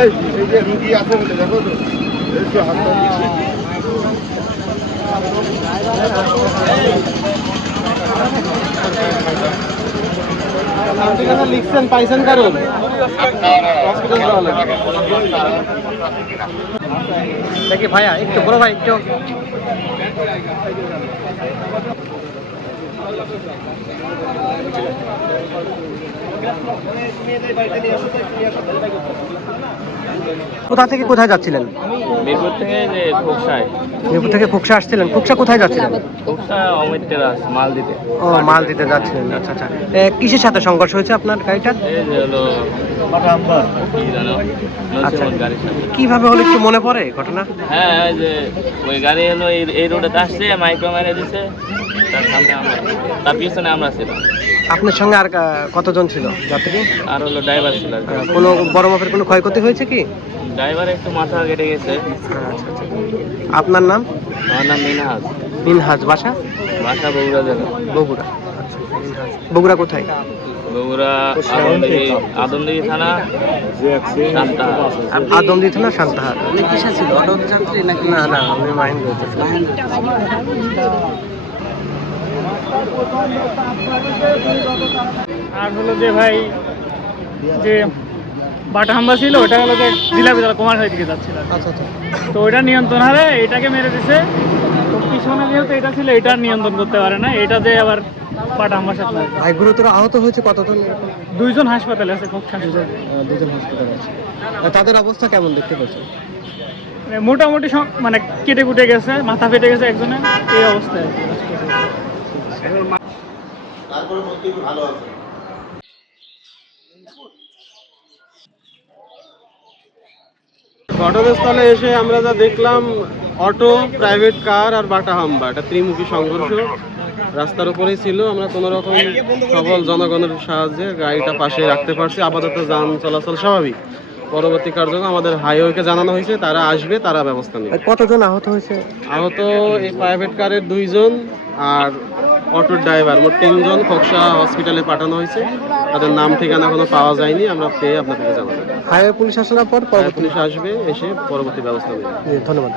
এই যে রুগী আছে বলে দেখো তো একটু হাত লিখছেন পাইছেন কারণ দেখি ভাইয়া একটু বড় ভাই একটু কোথা থেকে কোথায় যাচ্ছিলেন? মিরপুর থেকে যে খোকসায়। মিরপুর থেকে খোকসা আসছিলেন? খোকসা কোথায় যাচ্ছিলেন? খোকসা অমিতের মাল দিতে। ও মাল দিতে যাচ্ছিলেন, আচ্ছা আচ্ছা। কিসের সাথে সংঘর্ষ হয়েছে আপনার গাড়িটা? এই যে হলো কি জানো আচ্ছা, নতুন গাড়ির সাথে। কিভাবে হলো একটু মনে পড়ে ঘটনা? হ্যাঁ ওই যে ওই গাড়ি হলো এই রোডে আসছে, মাইক্রো মেরে দিছে, তার সামনে আমরা, তার পিছনে আমরা ছিলাম। আপনার সঙ্গে আর কতজন ছিল যাত্রী? আর হলো ড্রাইভার ছিল আর কি। কোনো বড় মাপের কোনো ক্ষয়ক্ষতি হয়েছে কি? ড্রাইভার একটু মাথা কেটে গেছে। আচ্ছা আচ্ছা। আপনার নাম? আমার নাম মিনহাজ। মিনহাজ, বাসা? বাসা বগুড়া জেলা। বগুড়া। আচ্ছা, বগুড়া কোথায়? বগুড়া আদমদিঘি থানা সান্তাহার। আদমদিঘি থানা সান্তাহার। কিসে ছিল? অটো যাত্রী নাকি? না না, আমি মাহিন্দ্রা। আর হলো যে ভাই যে বাটা হাম্বা ছিল ওটা হলো যে জিলাপি তারা কুমার হয়ে দিকে যাচ্ছিল, আচ্ছা আচ্ছা। তো ওইটা নিয়ন্ত্রণ হারে এটাকে মেরে দিছে। তো পিছনে যেহেতু এটা ছিল এটা নিয়ন্ত্রণ করতে পারে না, এটা যে আবার বাটা হাম্বার সাথে লাগে। ভাই গুরুতর আহত হয়েছে কতজন? এরকম দুইজন হাসপাতালে আছে, খুব খারাপ। দুজন হাসপাতালে আছে। তাদের অবস্থা কেমন দেখতে পাচ্ছেন? মানে মোটামুটি মানে কেটে কুটে গেছে, মাথা ফেটে গেছে একজনের, এই অবস্থায় আর কি। তারপরে মধ্যে ভালো আছে। ঘটনাস্থলে এসে আমরা যা দেখলাম, অটো, প্রাইভেট কার আর বাটা হাম্বা, এটা ত্রিমুখী সংঘর্ষ রাস্তার উপরেই ছিল। আমরা কোনো রকম সবল জনগণের সাহায্যে গাড়িটা পাশে রাখতে পারছি। আপাতত যান চলাচল স্বাভাবিক। পরবর্তী কার্যক্রম আমাদের হাইওয়েকে জানানো হয়েছে, তারা আসবে, তারা ব্যবস্থা নেবে। কতজন আহত হয়েছে? আহত এই প্রাইভেট কারের 2 জন আর অটোর ড্রাইভার, মোট 3 জন খোকসা হসপিটালে পাঠানো হয়েছে। তাদের নাম ঠিকানা কোনো পাওয়া যায়নি, আমরা পেয়ে আপনাদেরকে জানাবো। হাইওয়ে পুলিশ আসার পর পুলিশ আসবে, এসে পরবর্তী ব্যবস্থা নেবে। ধন্যবাদ।